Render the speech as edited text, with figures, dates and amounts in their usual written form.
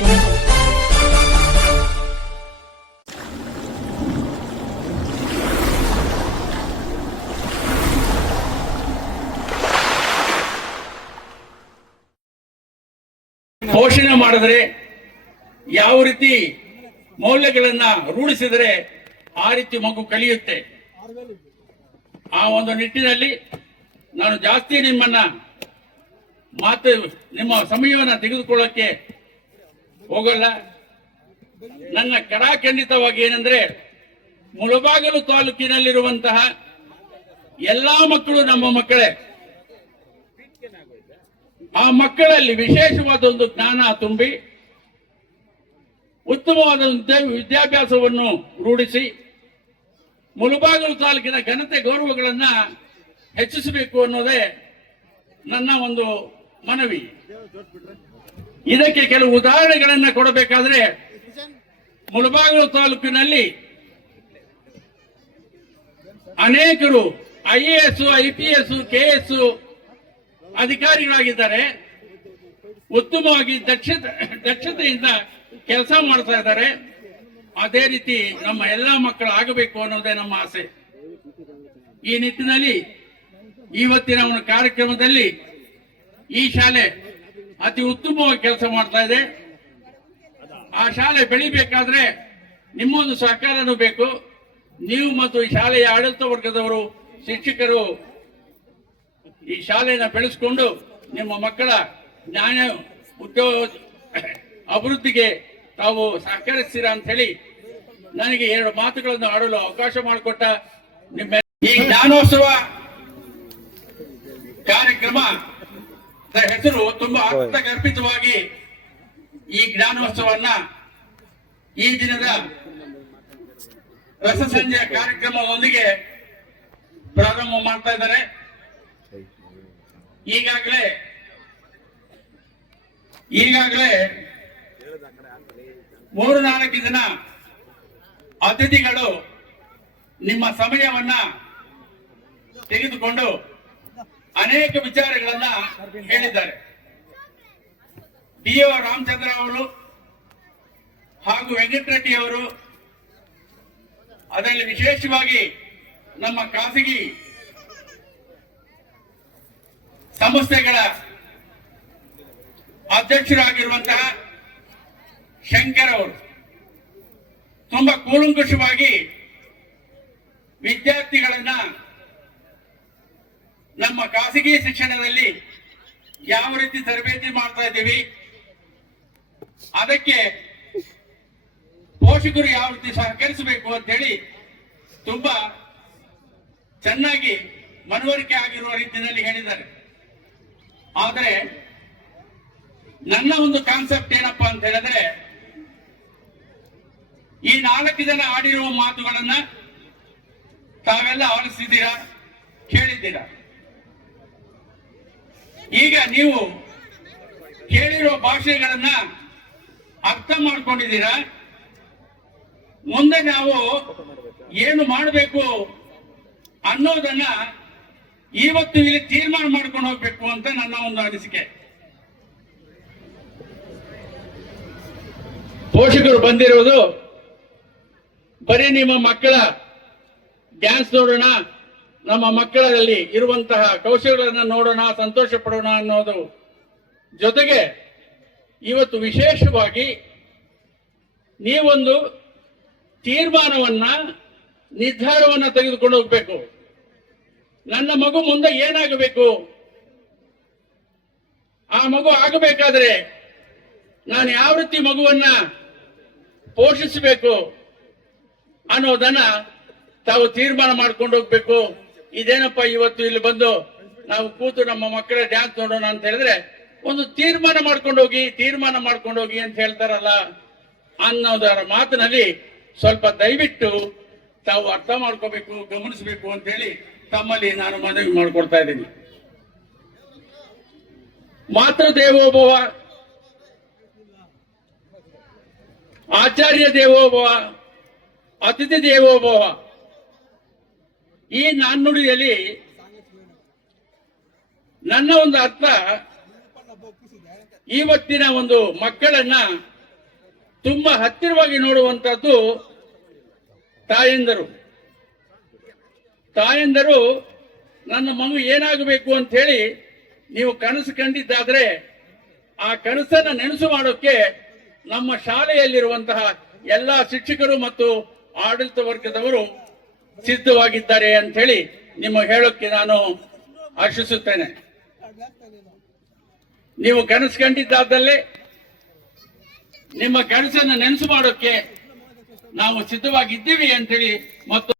ಪೋಷಣೆ ಮಾಡಿದ್ರೆ ಯಾವ ರೀತಿ ಮೌಲ್ಯಗಳನ್ನ ರೂಢಿಸಿದರೆ ಆ ರೀತಿ ಮಗು ಕಲಿಯುತ್ತೆ. ಆ ಒಂದು ನಿಟ್ಟಿನಲ್ಲಿ ನಾನು ಜಾಸ್ತಿ ನಿಮ್ಮ ಸಮಯವನ್ನು ತೆಗೆದುಕೊಳ್ಳಕ್ಕೆ ಹೋಗಲ್ಲ. ನನ್ನ ಕಡಾಖಂಡಿತವಾಗಿ ಏನಂದ್ರೆ, ಮುಳಬಾಗಿಲು ತಾಲೂಕಿನಲ್ಲಿರುವಂತಹ ಎಲ್ಲಾ ಮಕ್ಕಳು ನಮ್ಮ ಮಕ್ಕಳೇ. ಆ ಮಕ್ಕಳಲ್ಲಿ ವಿಶೇಷವಾದ ಒಂದು ಜ್ಞಾನ ತುಂಬಿ ಉತ್ತಮವಾದ ವಿದ್ಯಾಭ್ಯಾಸವನ್ನು ರೂಢಿಸಿ ಮುಳಬಾಗಿಲು ತಾಲೂಕಿನ ಘನತೆ ಗೌರವಗಳನ್ನ ಹೆಚ್ಚಿಸಬೇಕು ಅನ್ನೋದೇ ನನ್ನ ಒಂದು ಮನವಿ. ಇದಕ್ಕೆ ಕೆಲವು ಉದಾಹರಣೆಗಳನ್ನ ಕೊಡಬೇಕಾದ್ರೆ, ಮುಳಬಾಗಿಲು ತಾಲೂಕಿನಲ್ಲಿ ಅನೇಕರು IAS, IPS, KS ಅಧಿಕಾರಿಗಳಾಗಿದ್ದಾರೆ. ಉತ್ತಮವಾಗಿ ದಕ್ಷತೆಯಿಂದ ಕೆಲಸ ಮಾಡ್ತಾ ಇದ್ದಾರೆ. ಅದೇ ರೀತಿ ನಮ್ಮ ಎಲ್ಲಾ ಮಕ್ಕಳು ಆಗಬೇಕು ಅನ್ನೋದೇ ನಮ್ಮ ಆಸೆ. ಈ ನಿಟ್ಟಿನಲ್ಲಿ ಇವತ್ತಿನ ಒಂದು ಕಾರ್ಯಕ್ರಮದಲ್ಲಿ ಈ ಶಾಲೆ ಅತಿ ಉತ್ತಮವಾಗಿ ಕೆಲಸ ಮಾಡ್ತಾ ಇದೆ. ಆ ಶಾಲೆ ಬೆಳಿಬೇಕಾದ್ರೆ ನಿಮ್ಮೊಂದು ಸಹಕಾರನೂ ಬೇಕು. ನೀವು ಮತ್ತು ಈ ಶಾಲೆಯ ಆಡಳಿತ ವರ್ಗದವರು, ಶಿಕ್ಷಕರು ಈ ಶಾಲೆಯನ್ನು ಬೆಳೆಸಿಕೊಂಡು ನಿಮ್ಮ ಮಕ್ಕಳ ಜ್ಞಾನ ಉದ್ಯೋಗ ಅಭಿವೃದ್ಧಿಗೆ ತಾವು ಸಹಕರಿಸ್ತೀರಾ ಅಂತ ಹೇಳಿ ನನಗೆ 2 ಮಾತುಗಳನ್ನು ಆಡಲು ಅವಕಾಶ ಮಾಡಿಕೊಟ್ಟ ನಿಮ್ಮ ಈ ಜ್ಞಾನೋತ್ಸವ ಕಾರ್ಯಕ್ರಮ ಹೆಸರು ತುಂಬಾ ಅರ್ಥಗರ್ಭಿತವಾಗಿ ಈ ಜ್ಞಾನೋತ್ಸವನ್ನ ಈ ದಿನದ ರಸಸಂಜೆಯ ಕಾರ್ಯಕ್ರಮದೊಂದಿಗೆ ಪ್ರಾರಂಭ ಮಾಡ್ತಾ ಇದ್ದಾರೆ. ಈಗಾಗಲೇ 3-4 ದಿನ ಅತಿಥಿಗಳು ನಿಮ್ಮ ಸಮಯವನ್ನ ತೆಗೆದುಕೊಂಡು ಅನೇಕ ವಿಚಾರಗಳನ್ನ ಹೇಳಿದ್ದಾರೆ. DO ರಾಮಚಂದ್ರ ಅವರು ಹಾಗೂ ವೆಂಕಟರೆಡ್ಡಿ ಅವರು, ಅದರಲ್ಲಿ ವಿಶೇಷವಾಗಿ ನಮ್ಮ ಖಾಸಗಿ ಸಂಸ್ಥೆಗಳ ಅಧ್ಯಕ್ಷರಾಗಿರುವಂತಹ ಶಂಕರ್ ಅವರು ತುಂಬಾ ಕೂಲಂಕುಷವಾಗಿ ವಿದ್ಯಾರ್ಥಿಗಳನ್ನ ನಮ್ಮ ಖಾಸಗಿ ಶಿಕ್ಷಣದಲ್ಲಿ ಯಾವ ರೀತಿ ತರಬೇತಿ ಮಾಡ್ತಾ ಇದ್ದೀವಿ, ಅದಕ್ಕೆ ಪೋಷಕರು ಯಾವ ರೀತಿ ಸಹಕರಿಸಬೇಕು ಅಂತ ಹೇಳಿ ತುಂಬಾ ಚೆನ್ನಾಗಿ ಮನವರಿಕೆ ಆಗಿರುವ ರೀತಿಯಲ್ಲಿ ಹೇಳಿದ್ದಾರೆ. ಆದರೆ ನನ್ನ ಒಂದು ಕಾನ್ಸೆಪ್ಟ್ ಏನಪ್ಪಾ ಅಂತ ಹೇಳಿದ್ರೆ, ಈ 4 ಜನ ಆಡಿರುವ ಮಾತುಗಳನ್ನ ತಾವೆಲ್ಲ ಆಲಿಸಿದ್ದೀರಾ, ಕೇಳಿದ್ದೀರಾ. ಈಗ ನೀವು ಕೇಳಿರೋ ಭಾಷೆಗಳನ್ನ ಅರ್ಥ ಮಾಡ್ಕೊಂಡಿದ್ದೀರಾ. ಮುಂದೆ ನಾವು ಏನು ಮಾಡಬೇಕು ಅನ್ನೋದನ್ನ ಇವತ್ತು ಇಲ್ಲಿ ತೀರ್ಮಾನ ಮಾಡ್ಕೊಂಡು ಹೋಗ್ಬೇಕು ಅಂತ ನನ್ನ ಒಂದು ಅನಿಸಿಕೆ. ಪೋಷಕರು ಬಂದಿರುವುದು ಬರೀ ನಿಮ್ಮ ಮಕ್ಕಳ ಡ್ಯಾನ್ಸ್ ನೋಡೋಣ, ನಮ್ಮ ಮಕ್ಕಳಲ್ಲಿ ಇರುವಂತಹ ಕೌಶಲ್ಯಗಳನ್ನು ನೋಡೋಣ, ಸಂತೋಷ ಪಡೋಣ ಅನ್ನೋದು ಜೊತೆಗೆ ಇವತ್ತು ವಿಶೇಷವಾಗಿ ನೀವೊಂದು ತೀರ್ಮಾನವನ್ನ, ನಿರ್ಧಾರವನ್ನ ತೆಗೆದುಕೊಂಡು ಹೋಗ್ಬೇಕು. ನನ್ನ ಮಗು ಮುಂದೆ ಏನಾಗಬೇಕು, ಆ ಮಗು ಆಗಬೇಕಾದ್ರೆ ನಾನು ಯಾವ ರೀತಿ ಮಗುವನ್ನ ಪೋಷಿಸಬೇಕು ಅನ್ನೋದನ್ನ ತಾವು ತೀರ್ಮಾನ ಮಾಡ್ಕೊಂಡು ಹೋಗ್ಬೇಕು. ಇದೇನಪ್ಪ ಇವತ್ತು ಇಲ್ಲಿ ಬಂದು ನಾವು ಕೂತು ನಮ್ಮ ಮಕ್ಕಳ ಡ್ಯಾನ್ಸ್ ನೋಡೋಣ ಅಂತ ಹೇಳಿದ್ರೆ ಒಂದು ತೀರ್ಮಾನ ಮಾಡ್ಕೊಂಡು ಹೋಗಿ ಅಂತ ಹೇಳ್ತಾರಲ್ಲ ಅನ್ನೋದರ ಮಾತಿನಲ್ಲಿ ಸ್ವಲ್ಪ ದಯವಿಟ್ಟು ತಾವು ಅರ್ಥ ಮಾಡ್ಕೋಬೇಕು, ಗಮನಿಸಬೇಕು ಅಂತ ಹೇಳಿ ತಮ್ಮಲ್ಲಿ ನಾನು ಮನವಿ ಮಾಡಿಕೊಡ್ತಾ ಇದ್ದೀನಿ. ಮಾತೃ ದೇವೋಭವ, ಆಚಾರ್ಯ ದೇವೋಭವ, ಅತಿಥಿ ದೇವೋಭವ, ಈ ನಾಣ್ಣುಡಿಯಲ್ಲಿ ನನ್ನ ಒಂದು ಅರ್ಥ ಇವತ್ತಿನ ಒಂದು ಮಕ್ಕಳನ್ನ ತುಂಬಾ ಹತ್ತಿರವಾಗಿ ನೋಡುವಂತದ್ದು ತಾಯಂದರು ನನ್ನ ಮಗು ಏನಾಗಬೇಕು ಅಂತ ಹೇಳಿ ನೀವು ಕನಸು ಕಂಡಿದ್ದಾದ್ರೆ ಆ ಕನಸನ್ನ ನೆನಸು ಮಾಡೋಕೆ ನಮ್ಮ ಶಾಲೆಯಲ್ಲಿರುವಂತಹ ಎಲ್ಲಾ ಶಿಕ್ಷಕರು ಮತ್ತು ಆಡಳಿತ ವರ್ಗದವರು ಸಿದ್ಧವಾಗಿದ್ದಾರೆ ಅಂತ ಹೇಳಿ ನಿಮ್ಮ ಹೇಳೋಕೆ ನಾನು ಆಶಿಸುತ್ತೇನೆ. ನೀವು ಕನಸು ಕಂಡಿದ್ದಾದಲ್ಲೇ ನಿಮ್ಮ ಕನಸನ್ನು ನೆನಸು ಮಾಡೋಕೆ ನಾವು ಸಿದ್ಧವಾಗಿದ್ದೀವಿ ಅಂತೇಳಿ ಮತ್ತು